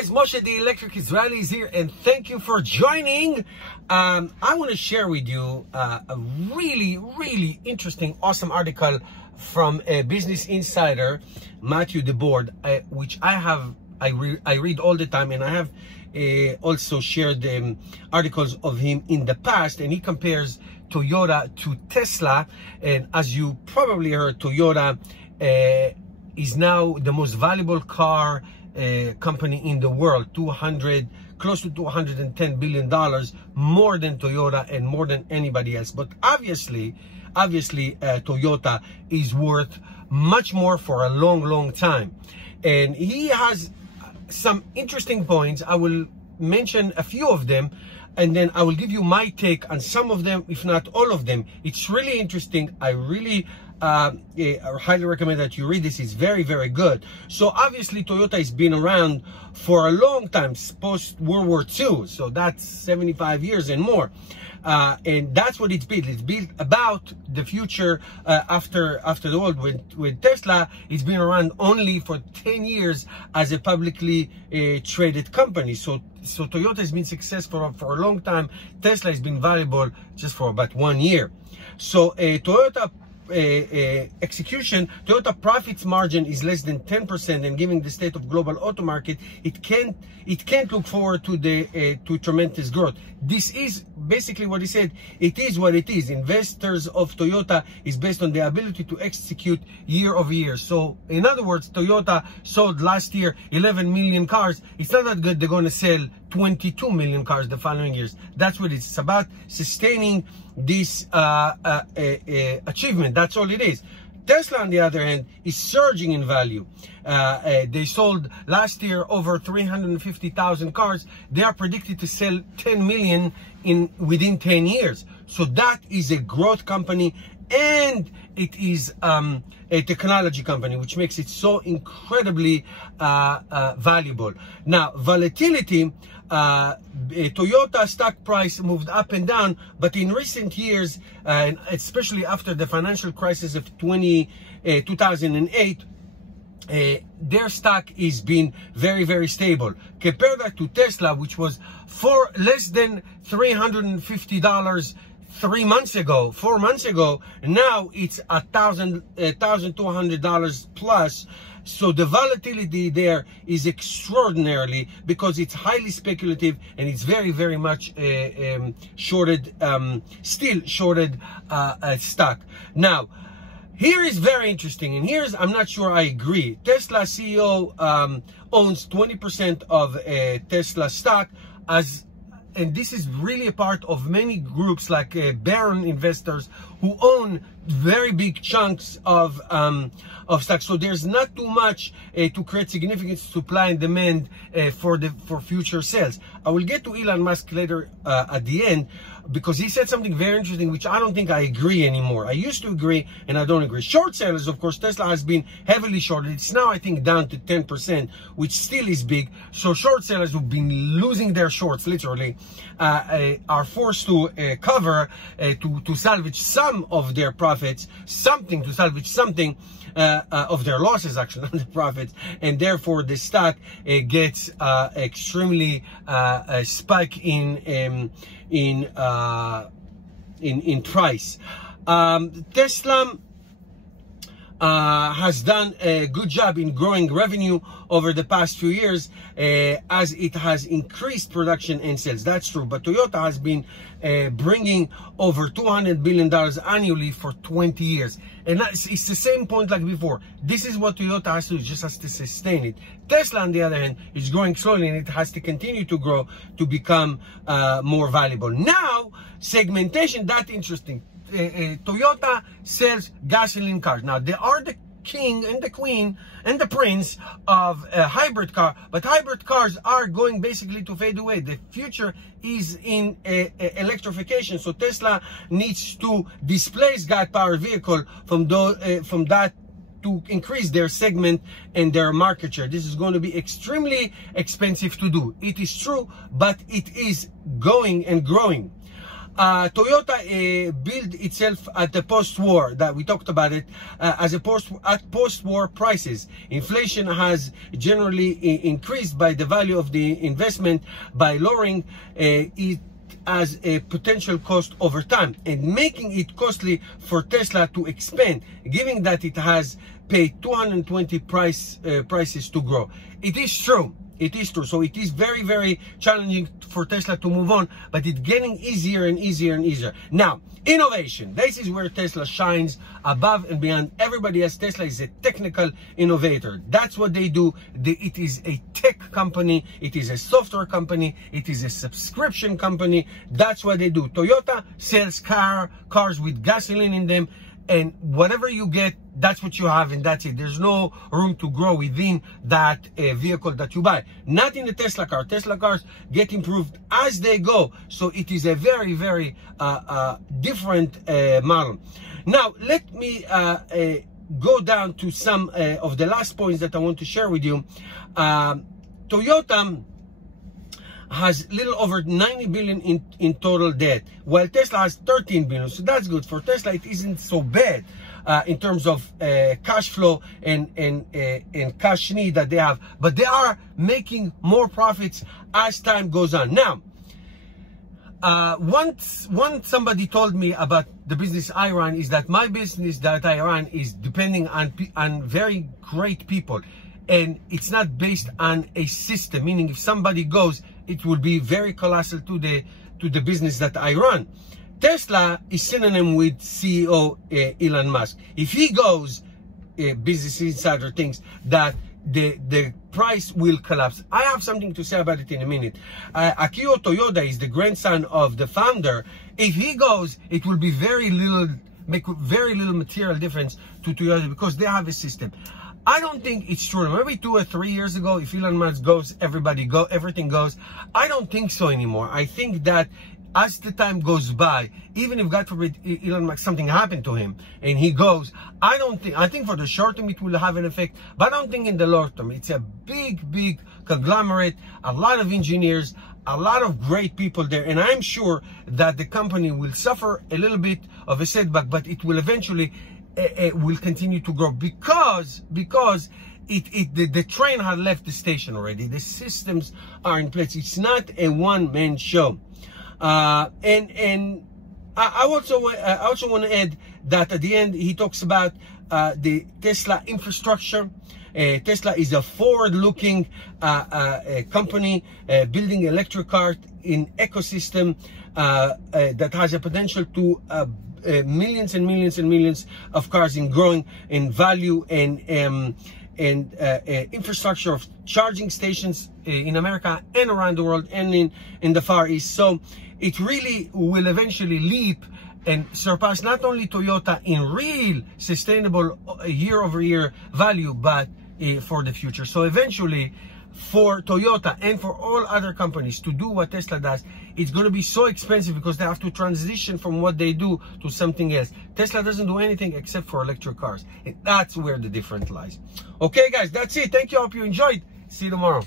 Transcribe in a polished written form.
guys, Moshe the Electric Israeli is here, and thank you for joining. I want to share with you a really interesting, awesome article from Business Insider, Matthew DeBoard, which I read all the time, and I have also shared articles of him in the past, and he compares Toyota to Tesla. And as you probably heard, Toyota is now the most valuable car company in the world, close to $210 billion, more than Toyota and more than anybody else. But obviously Toyota is worth much more for a long time. And he has some interesting points. I will mention a few of them, and then I will give you my take on some of them, if not all of them. It's really interesting. I really highly recommend that you read this. It's very good. So obviously Toyota has been around for a long time, post World War II, so that's 75 years and more, and that's what it's built. It's built about the future after the world. With Tesla, it's been around only for 10 years as a publicly traded company. So Toyota has been successful for a long time. Tesla has been valuable just for about 1 year. So Toyota execution, Toyota profits margin is less than 10%, and given the state of global auto market, it can't look forward to to tremendous growth. This is basically what he said. It is what it is. Investors of Toyota is based on the ability to execute year over year. So in other words, Toyota sold last year 11 million cars. It's not that good they're going to sell 22 million cars the following years. That's what it's about, sustaining this achievement. That's all it is. Tesla, on the other hand, is surging in value. They sold last year over 350,000 cars. They are predicted to sell 10 million within 10 years. So that is a growth company, and it is a technology company, which makes it so incredibly valuable. Now, volatility, Toyota stock price moved up and down, but in recent years, and especially after the financial crisis of 2008, their stock is been very stable. Compare that to Tesla, which was for less than $350 4 months ago. Now it's $1,200 plus. So the volatility there is extraordinarily, because it's highly speculative, and it's very much shorted, still shorted stock. Now, here is very interesting, and I'm not sure I agree. Tesla CEO owns 20% of Tesla stock, and this is really a part of many groups like Baron investors who own very big chunks of stock. So there's not too much to create significant supply and demand for future sales. I will get to Elon Musk later at the end, because he said something very interesting, which I don't think I agree anymore. I used to agree, and I don't agree. Short sellers, of course, Tesla has been heavily shorted. It's now, I think, down to 10%, which still is big. So short sellers who've been losing their shorts, literally, are forced to cover, to salvage some of their profits, to salvage something of their losses, actually, not the profits, and therefore the stock gets extremely spike in price. Tesla has done a good job in growing revenue over the past few years, as it has increased production and sales. That's true. But Toyota has been bringing over $200 billion annually for 20 years. And it's the same point like before. This is what Toyota has to do, just has to sustain it. Tesla, on the other hand, is growing slowly, and it has to continue to grow to become more valuable. Now, segmentation, that's interesting. Toyota sells gasoline cars. Now, they are the king and the queen and the prince of a hybrid car, but hybrid cars are going basically to fade away. The future is in electrification, so Tesla needs to displace gas-powered vehicle from that to increase their segment and their market share. This is going to be extremely expensive to do. It is true, but it is going and growing. Toyota built itself at the post-war, that we talked about it, as a post-war prices. Inflation has generally increased by the value of the investment by lowering it as a potential cost over time and making it costly for Tesla to expand, given that it has paid 220 prices to grow. It is true. It is true. So it is very, very challenging for Tesla to move on, but it's getting easier and easier and easier. Now, innovation. This is where Tesla shines above and beyond everybody else. Tesla is a technical innovator. That's what they do. It is a tech company. It is a software company. It is a subscription company. That's what they do. Toyota sells cars with gasoline in them. And whatever you get, that's what you have, and that's it. There's no room to grow within that vehicle that you buy. Not in the Tesla car. Tesla cars get improved as they go. So it is a very, very different model. Now, let me go down to some of the last points that I want to share with you. Toyota has little over 90 billion in total debt, while Tesla has 13 billion. So that's good. For Tesla, it isn't so bad in terms of cash flow and cash need that they have. But they are making more profits as time goes on. Now, once somebody told me about the business I run is that my business that I run is depending on very great people. And it's not based on a system, meaning if somebody goes, it will be very colossal to the business that I run. Tesla is synonym with CEO Elon Musk. If he goes, Business Insider thinks that the price will collapse. I have something to say about it in a minute. Akio Toyoda is the grandson of the founder. If he goes, it will be make very little material difference to Toyota because they have a system. I don't think it's true. Maybe 2 or 3 years ago, if Elon Musk goes, everything goes. I don't think so anymore. I think that as the time goes by, even if God forbid Elon Musk something happened to him and he goes, I think for the short term it will have an effect, but I don't think in the long term. It's a big conglomerate, a lot of engineers, a lot of great people there, and I'm sure that the company will suffer a little bit of a setback, but it will eventually will continue to grow because the train had left the station already. The systems are in place. It's not a one-man show. And I also want to add that at the end he talks about the Tesla infrastructure. Tesla is a forward-looking company building electric car in ecosystem that has a potential to millions and millions and millions of cars in growing in value and infrastructure of charging stations in America and around the world and in the Far East. So it really will eventually leap and surpass not only Toyota in real sustainable year-over-year value, but for the future. So eventually, for Toyota and for all other companies to do what Tesla does, it's going to be so expensive because they have to transition from what they do to something else. Tesla doesn't do anything except for electric cars. And that's where the difference lies. Okay, guys, that's it. Thank you. I hope you enjoyed. See you tomorrow.